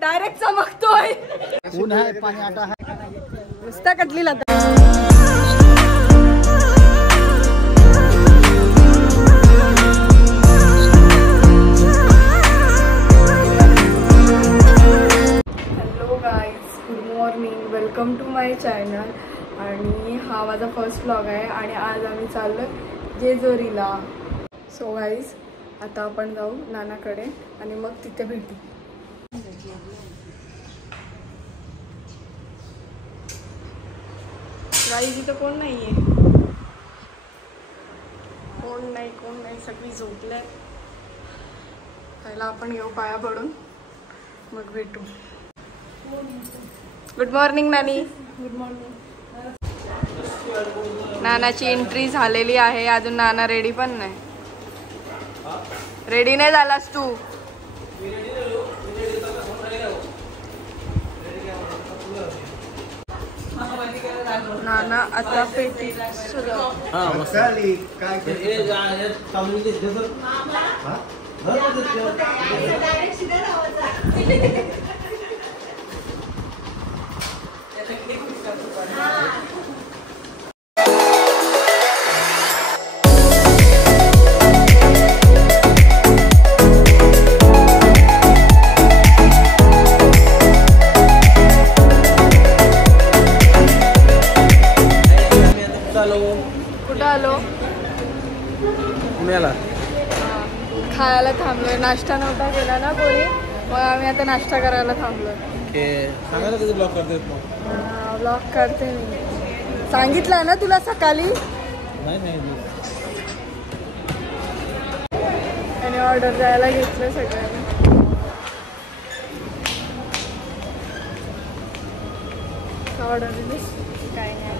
Direct चमकतोय. ऊन आहे, पाणी आटा आहे, नुसता कटली लाता. Hello guys, good morning, welcome to my channel. आणि हा माझा फर्स्ट व्लॉग आहे आणि आज आम्ही चाललो जेजुरीला. सो गाईज, आता आपण जाऊ नानाकडे आणि मग तिथे भेटू. गाईज इथं कोण नाहीये, कोण नाही, सगळी झोपले. पहिला आपण येऊ पाया पडून, मग भेटू. गुड मॉर्निंग नानी. Good morning. नानाची एंट्री झालेली आहे. अजून नाना रेडी पण नाही. रेडी नाही झालास तू? नाना आता पेटी कुठं आलो? पुण्याला खायला थांबलोय. नाश्ता नव्हता केला ना कोणी, मग आम्ही आता नाश्ता करायला थांबलोय. सांगायला कधी ब्लॉग करते? ब्लॉग करते मी. सांगितलं ना तुला सकाळी. आणि ऑर्डर द्यायला घेतलं सगळ्यांनी. ऑर्डर दिलीस? काय नाही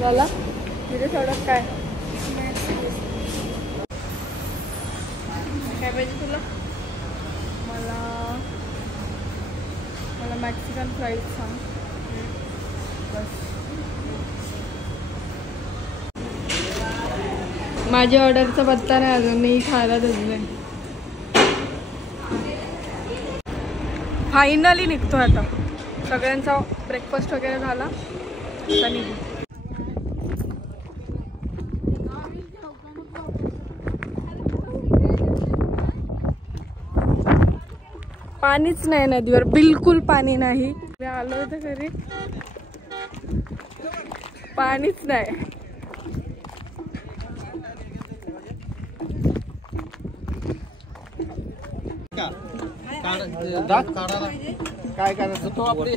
झाला. तिथे थोडं काय पाहिजे तुला? मला मॅक्सिकन फ्राईज सांग बस. माझ्या ऑर्डरचा पत्ता नाही अजून, मी खायला धरले. फायनली निघतो आता. सगळ्यांचा ब्रेकफास्ट वगैरे झाला, आता निघू. पाणीच नाही नदीवर, बिलकुल पाणी नाही. आलो होतं घरी, पाणीच नाही. काय करायचं तो आपली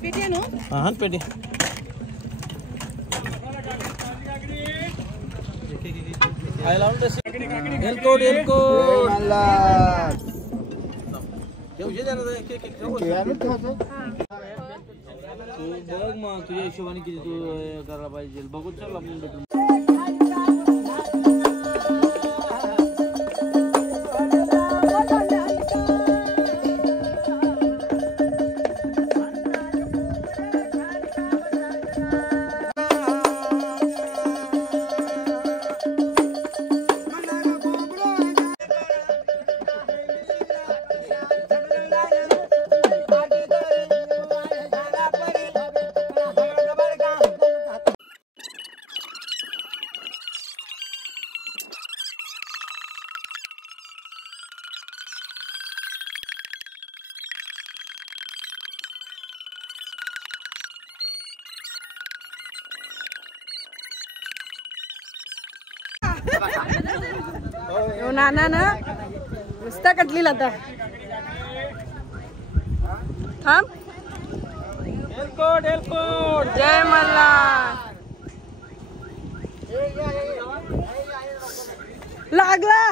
पेटी बघ मग तुझ्या हिशोबाने किती तू करायला पाहिजे बघून चल आपण भेटून. नाना ना नुसता कटली लाता. थांब. जय मल्हार. लागला.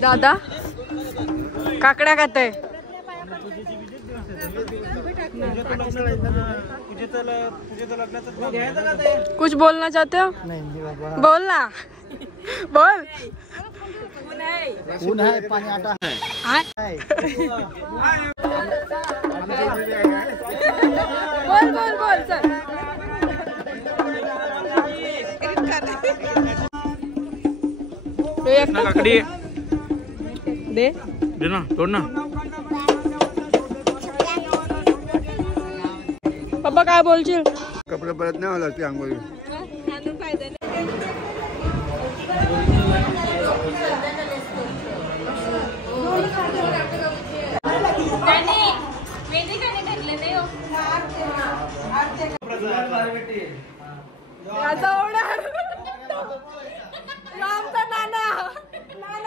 दादा काकड्या खाते. कुछ बोलना चाहते हो? नहीं, बोल ना, बोल. ऊन है, पानी आटा है. बोल बोल बोल चल. काकडी दे दे ना, तोड ना. पप्पा काय बोलशील? कपडे परत नाही होला ती आंघोळी.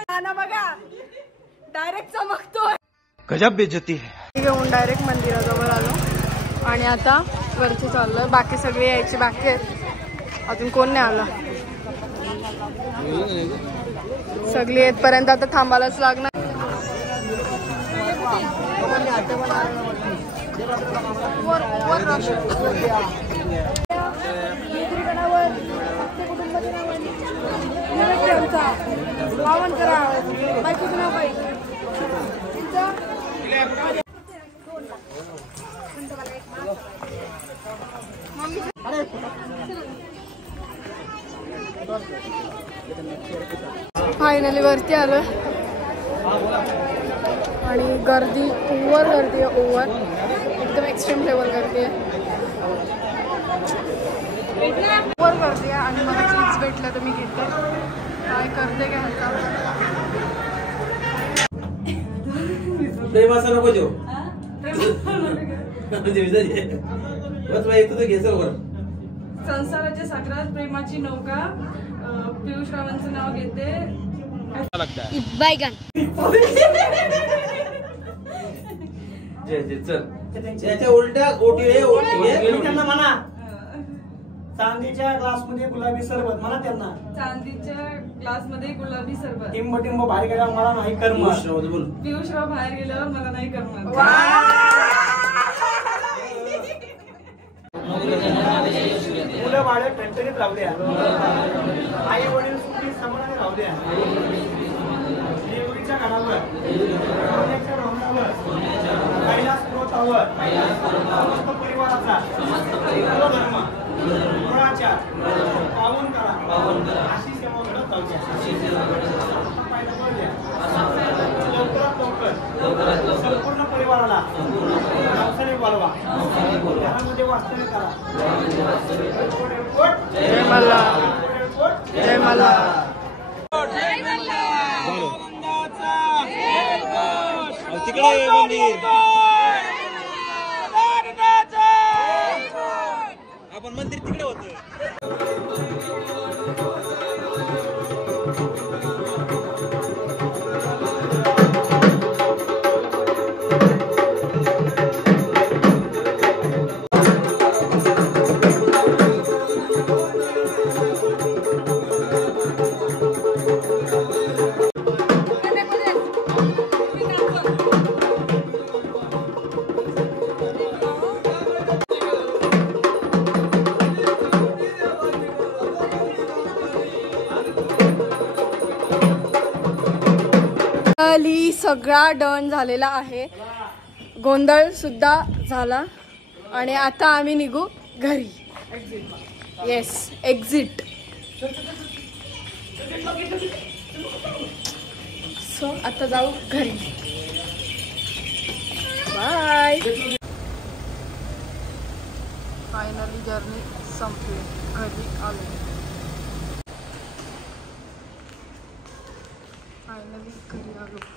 नाना बघा डायरेक्ट चमकतोय. गजब बेइज्जती है. घेऊन डायरेक्ट मंदिराजवळ आलो आणि आता वरती चाललोय. बाकी सगळे यायचे बाकी आहेत, अजून कोण नाही आला. सगळी येतपर्यंत आता थांबायलाच लागणार. पावन करा बायकोचं नाव काय? फायनली वरती आलोय आणि गर्दी ओव्हर गर्दी आहे. ओव्हर एकदम एक्स्ट्रीम लेवल गर्दी आहे. ओव्हर गर्दी आहे आणि मला चीज भेटलं तर मी घेते. काय करते घ्यायचा नको देऊ. संसाराच्या सागरात प्रेमाची नौका पियुष रावांचं नाव घेते. उलट्या त्यांना म्हणा चांदीच्या ग्लासमध्ये गुलाबी सरबत म्हणा त्यांना. चांदीच्या ग्लासमध्ये गुलाबी सरबत. टिंब टिंब बाहेर गेल्यावर मला नाही कर्म. पियुषराव बाहेर गेल्यावर मला नाही करणार. मुलं बाळ ठणठणीत राहू द्या. आई वडील सुखी समाधानी राहू द्या. देवीच्या घरावर सोन्याच्या डोंगरावर कैलास पर्वतावर समस्त परिवाराचा धर्म मुळाच्या पावन करा अशी सेवा घडत जाऊ द्या. लवकरात लवकर संपूर्ण परिवाराला नवसाने बोलवा. घरामध्ये वास्तव्य करा. जय मल्ला जय मल्ला. तिकडे मंदिर आपण मंदिर तिकडे होतं. सगळा डन झालेला आहे. गोंधळ सुद्धा झाला आणि आता आम्ही निघू घरी. Yes exit. सो आता जाऊ घरी. बाय. फायनली जर्नी संपली. घरी आलो. फायनली घरी आलो.